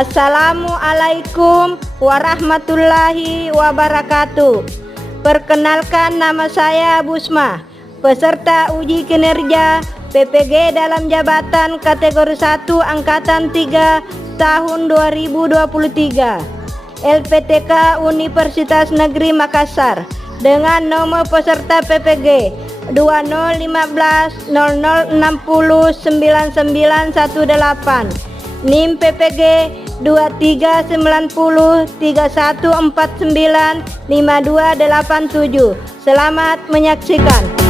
Assalamualaikum warahmatullahi wabarakatuh. Perkenalkan, nama saya Busma, peserta uji kinerja PPG dalam jabatan kategori 1 angkatan 3 tahun 2023 LPTK Universitas Negeri Makassar dengan nomor peserta PPG 2015 0060 9918, NIM PPG 239031495287. Selamat menyaksikan.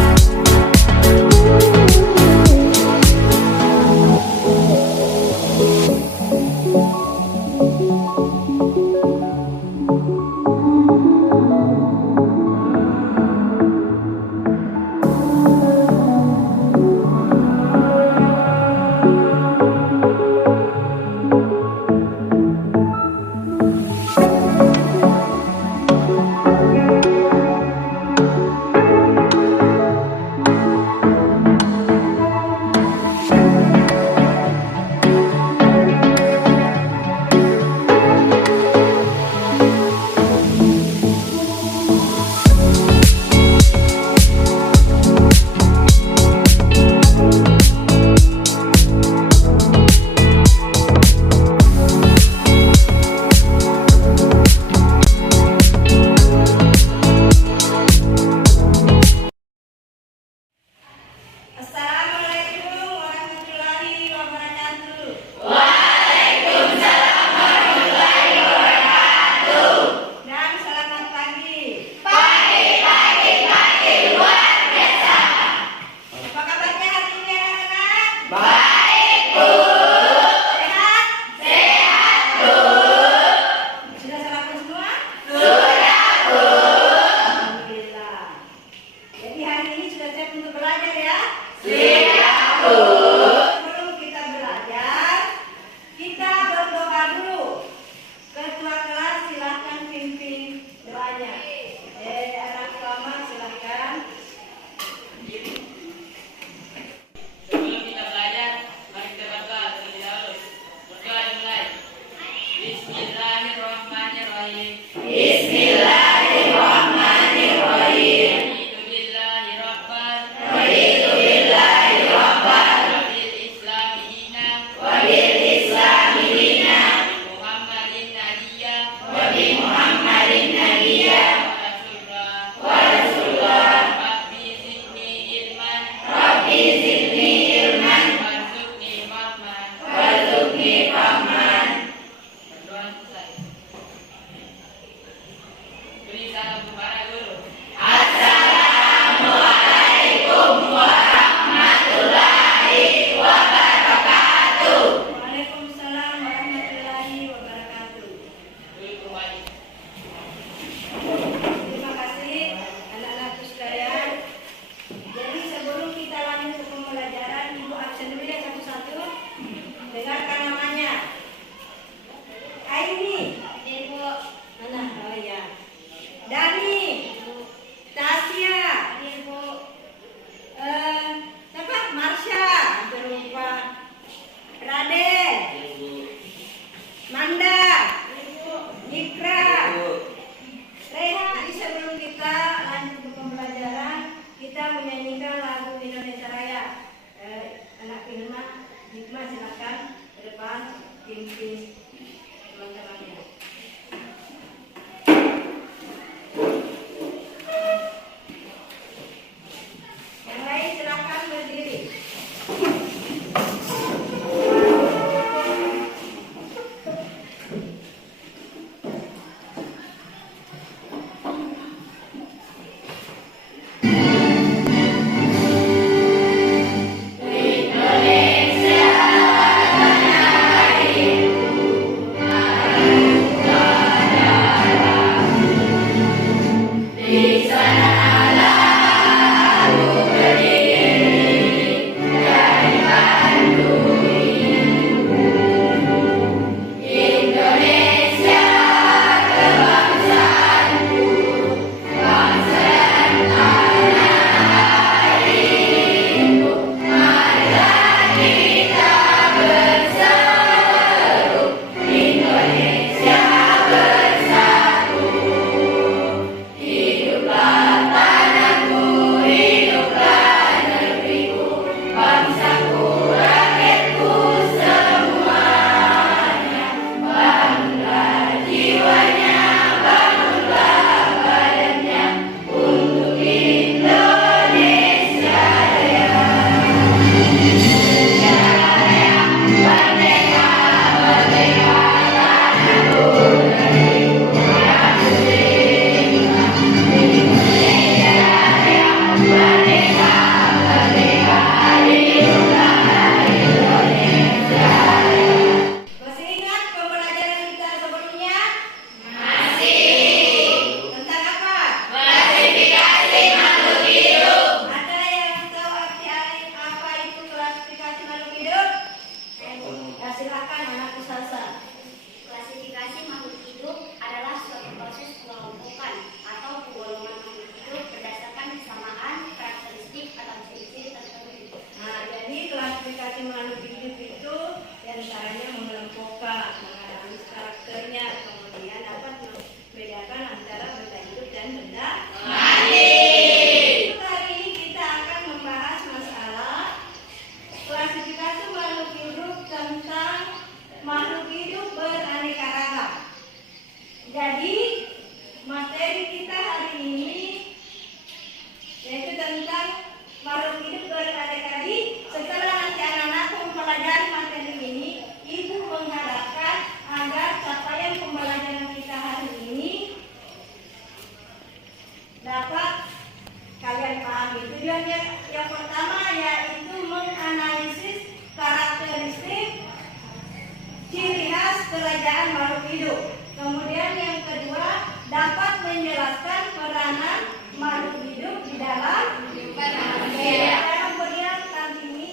Ikra. Reha, sebelum kita lanjut ke pembelajaran, kita menyanyikan lagu Indonesia Raya. Anak Hikmah silakan ke depan, pimpin teman-temannya. Yang lain silakan berdiri. Jadi materi kita hari ini yaitu tentang makhluk hidup beraneka-ragam. Setelah nanti anak-anak mempelajari materi ini, Ibu mengharapkan agar capaian pembelajaran kita hari ini dapat kalian pahami. Tujuannya yang pertama yaitu menganalisis karakteristik ciri khas kerajaan makhluk hidup. Kemudian yang kedua, dapat menjelaskan peranan makhluk hidup di dalam manusia. Dalam penilaian nanti ini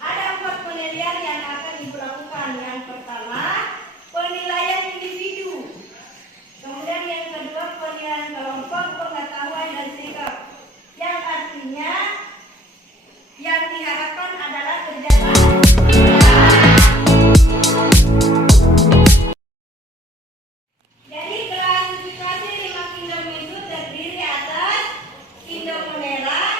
ada 4 penilaian yang akan dilakukan. Yang pertama, penilaian individu. Kemudian yang kedua, penilaian kelompok, pengetahuan dan sikap. Yang artinya yang diharapkan adalah kerjasama. Jadi klasifikasi 5 kingdom itu terdiri atas kingdom Monera,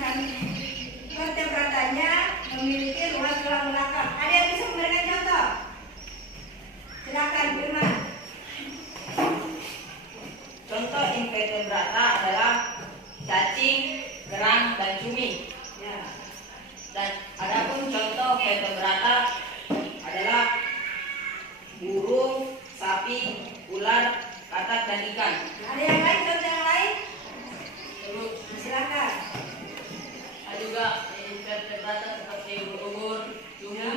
rangkaian vertebratanya memiliki ruas tulang belakang. Ada yang bisa memberikan contoh? Silakan, Firman. Contoh invertebrata adalah cacing, kerang, dan cumi. Ya. Dan adapun contoh vertebrata adalah burung, sapi, ular, katak, dan ikan. Ada yang lain, contoh yang lain? Terus Silakan. ada juga invertebrata seperti ubur-ubur, cumi,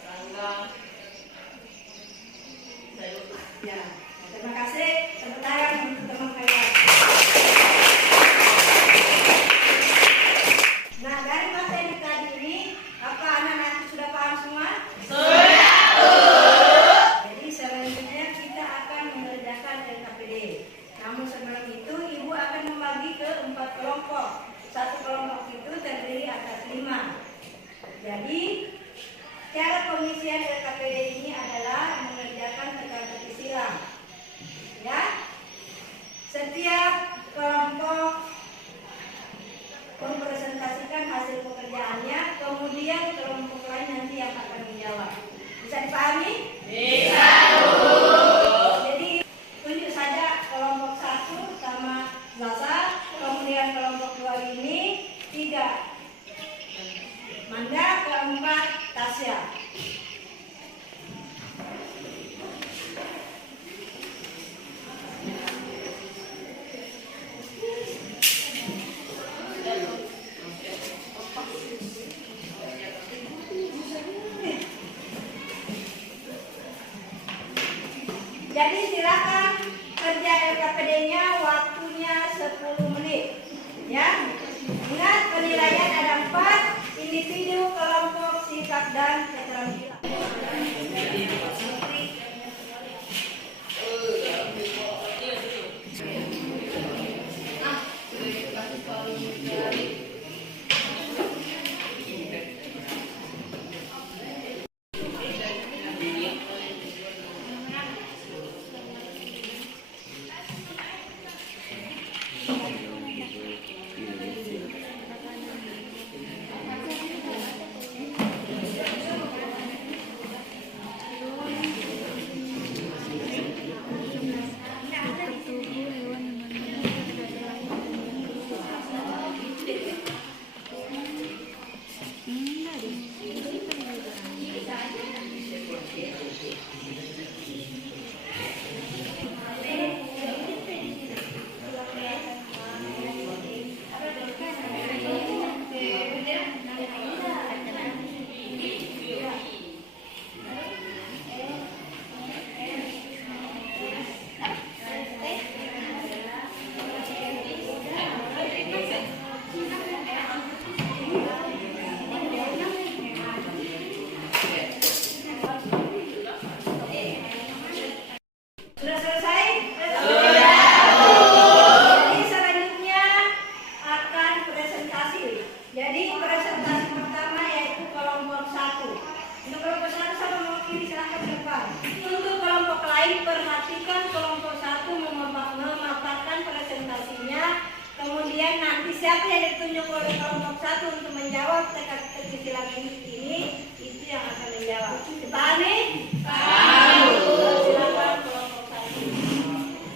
serangga. Ya. Terima kasih. Tepuk tangan untuk teman kalian. Nah, dari materi tadi ini, apa anak-anak sudah paham semua? Jadi selanjutnya kita akan mengerjakan LKPD. Namun sebelum itu ibu akan membagi ke 4 kelompok. Satu kelompok itu terdiri atas 5. Jadi cara pengisian LKPD ini adalah mengerjakan teka-teki silang. Ya, setiap kelompok mempresentasikan hasil pekerjaannya, kemudian kelompok lain nanti yang akan menjawab. Bisa dipahami? Bisa. Jadi tunjuk saja kelompok 1 sama Lasa, kemudian kelompok 2 ini 3 Manda, keempat Tasya. Jadi silakan kerja LKPD-nya waktunya 10 menit. Ya. Ingat penilaian ada 4, individu, kelompok, sikap dan keterampilan. Sudah selesai? Sudah. Jadi selanjutnya akan presentasi. Jadi presentasi pertama yaitu kelompok 1. Untuk kelompok 1 sama mewakili silahkan ke depan. Untuk kelompok lain perhatikan kelompok 1 memaparkan presentasinya. Kemudian nanti siapa yang ditunjuk oleh kelompok 1 untuk menjawab teka-teki silang ini itu yang akan menjawab. Dipahami? Paham. Silakan kelompok 1.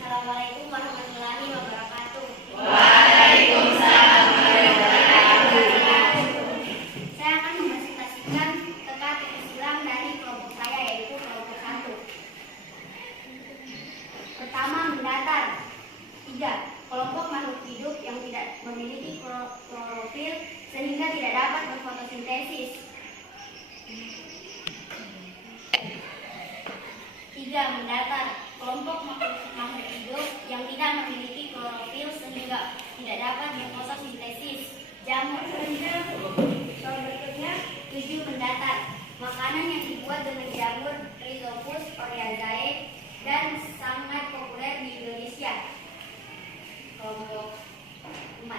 Assalamualaikum warahmatullahi wabarakatuh. Waalaikumsalam warahmatullahi wabarakatuh. Saya akan mempresentasikan teka-teki silang dari kelompok saya, yaitu kelompok 1. Pertama, mendatar. 3. Kelompok makhluk hidup yang tidak memiliki klorofil sehingga tidak dapat berfotosintesis. 3. Mendatar. Kelompok makhluk hidup yang tidak memiliki klorofil sehingga tidak dapat berfotosintesis. Jamur. Soal berikutnya 7. Mendatar. Makanan yang dibuat dengan jamur Rhizopus oreaceae dan sangat populer di Indonesia. Kelompok 4.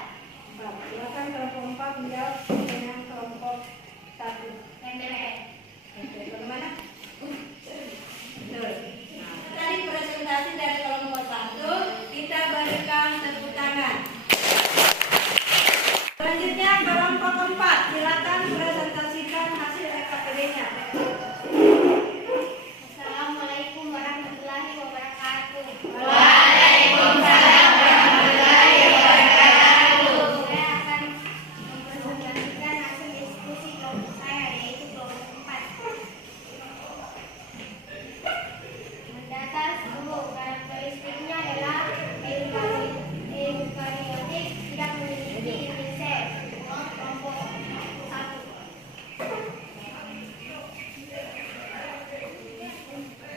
Silakan kelompok 4 menjawab dengan kelompok 1. Pempek. Bagaimana? Betul. Nah, tadi presentasi dari kelompok 1, kita berikan tepuk tangan. kelompok 4, silakan presentasikan hasil EKPD-nya. Assalamualaikum warahmatullahi wabarakatuh. Waalaikumsalam warahmatullahi wabarakatuh. Saya akan mempresentasikan hasil diskusi kelompok saya, yaitu kelompok 4. Mendata 10. Karakteristiknya adalah eukariotik, tidak memiliki inti sel. Kelompok 1.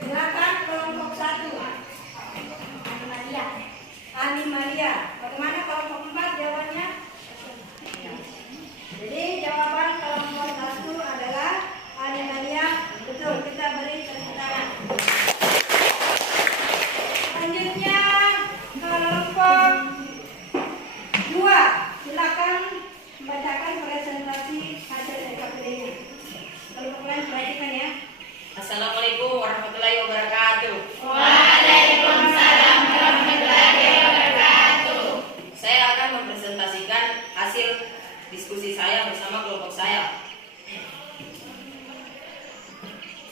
Silakan kelompok 1. Animalia. Animalia. Bagaimana kelompok 4 jawabannya? Jadi jawaban kelompok 1 adalah animalia. Betul, kita beri tepuk tangan. Selanjutnya kelompok 2. Silakan membacakan presentasi hasil EKPD-nya. Kelompok lain perhatikan ya. Assalamualaikum warahmatullahi wabarakatuh. Waalaikumsalam warahmatullahi wabarakatuh. Saya akan mempresentasikan hasil diskusi saya bersama kelompok saya.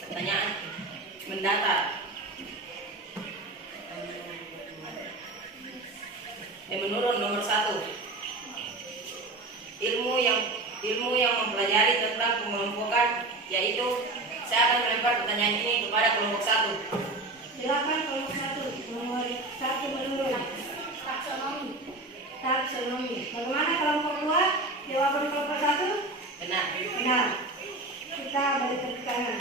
Pertanyaan mendata. Menurut nomor 1, ilmu yang mempelajari tentang pengelompokan, yaitu saya akan melempar pertanyaan ini kepada kelompok 1. Silakan kelompok 1. Nomor 1 menurut Taksonomi. taksonomi. Bagaimana kelompok 2? Jawaban kelompok 1? Benar. Benar. Kita beri tepuk tangan.